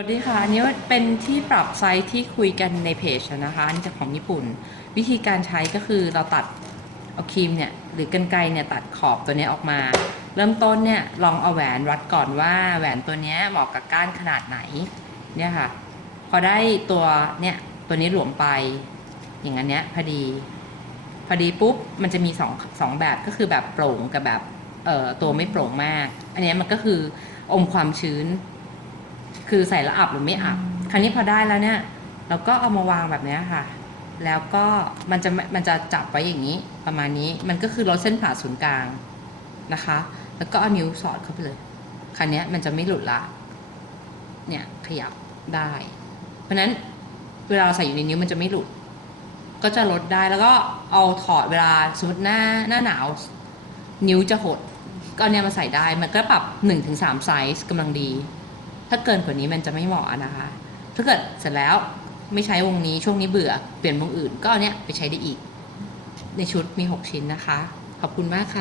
สวัสดีค่ะ อันนี้เป็นที่ปรับไซส์ที่คุยกันในเพจนะคะ อันนี้จากของญี่ปุ่น วิธีการใช้ก็คือเราตัดเอาครีมเนี่ยหรือกันไกเนี่ยตัดขอบตัวนี้ออกมา เริ่มต้นเนี่ยลองเอาแหวนวัดก่อนว่าแหวนตัวเนี้ยเหมาะกับก้านขนาดไหนเนี่ยค่ะ พอได้ตัวเนี่ยตัวนี้หลวมไป อย่างอันเนี้ยพอดีพอดีปุ๊บมันจะมีสองสองแบบก็คือแบบโปร่งกับแบบเอ่อตัวไม่โปร่งมาก อันเนี้ยมันก็คืออมความชื้น คือใส่แล้วอับหรือไม่อับ คราวนี้พอได้แล้วเนี่ยเราก็เอามาวางแบบนี้ค่ะ แล้วก็มันจะมันจะจับไว้อย่างนี้ประมาณนี้มันก็คือลดเส้นผ่าศูนย์กลางนะคะ แล้วก็เอานิ้วสอดเข้าไปเลย คราวนี้มันจะไม่หลุดละ เนี่ยขยับได้ เพราะนั้นเวลาเราใส่อยู่ในนิ้วมันจะไม่หลุด ก็จะลดได้แล้วก็เอาถอดเวลาสมมติหน้าหน้าหนาว นิ้วจะหด ก็เอาเนี่ยมาใส่ได้มันก็ปรับ1-3ไซส์กำลังดี ถ้าเกินกว่านี้มันจะไม่เหมาะนะคะ ถ้าเกิดเสร็จแล้วไม่ใช้วงนี้ช่วงนี้เบื่อเปลี่ยนวงอื่นก็เอาเนี้ยไปใช้ได้อีก ในชุดมี 6 ชิ้นนะคะ ขอบคุณมากค่ะ